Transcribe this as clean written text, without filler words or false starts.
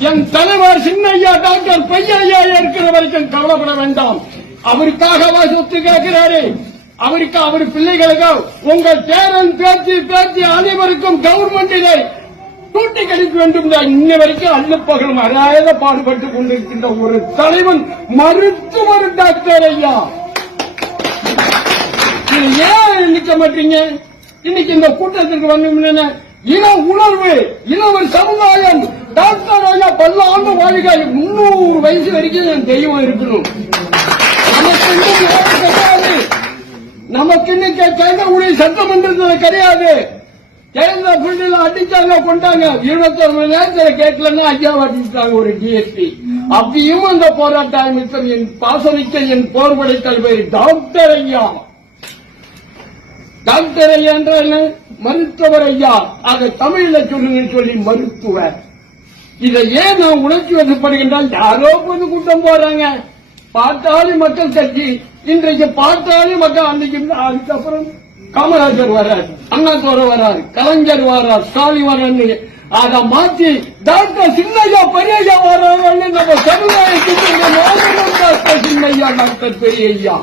என் தலைவர் சின்னையா டாக்டர் பையையா இருக்கிற வரைக்கும் கவலைப்பட வேண்டாம். அவருக்காகவா சொத்து கேட்கிறாரு? அவருக்கு அவர் பிள்ளைகளுக்கு உங்கள் பேரன் பேச்சு அனைவருக்கும் கவர்மெண்டிலே டூட்டி கிடைக்க வேண்டும். இன்ன வரைக்கும் அள்ளுப்பகலும் அராயத பாடுபட்டுக் கொண்டிருக்கின்ற ஒரு தலைவன் மருத்துவர் டாக்டர் ஐயா. ஏன் நிக்க மாட்டீங்க? இன்னைக்கு இந்த கூட்டத்திற்கு வந்து இன உணர்வு, இளவர் சமுதாயம், டாக்டர் ஐயா பல்லாண்டு வாழ்க்கை 300 வயசு வரைக்கும் என் தெய்வம் இருக்கணும். நமக்கு இன்னைக்கு கேட்கக்கூடிய சட்டமன்றத்தில் கிடையாது. தேர்தல் புள்ளியில அடிச்சாங்க கொண்டாங்க. 21 மணி நேரத்தில் கேட்கலன்னா ஐயா அடிச்சுட்டாங்க ஒரு டிஎஸ்பி. அப்படியும் அந்த போராட்டம் என் பாசமிக்க என் போர்படை தலைவர் டாக்டர் ஐயா. டாக்டர் ஐயா என்ற மருத்துவர் ஐயா. ஆக தமிழில சொல்லுங்க சொல்லி மருத்துவர். இதை ஏன் நான் உணர்ச்சி வசப்படுகின்றால் யாரோ பொது கூட்டம் போறாங்க. பாட்டாளி மக்கள் கட்சி இன்றைக்கு பாட்டாளி மக்கள் அன்றைக்கு அதுக்கப்புறம் காமராஜர் வர்றார், அண்ணாதுரை வர்றார், கலைஞர் வர்றார், ஸ்டாலின் வர்றாரு. அதை மாற்றி டாக்டர் சின்னையா பெரியய்யா வர்றாரு. நம்ம சமுதாயத்துக்கு சின்னையா டாக்டர் பெரியய்யா.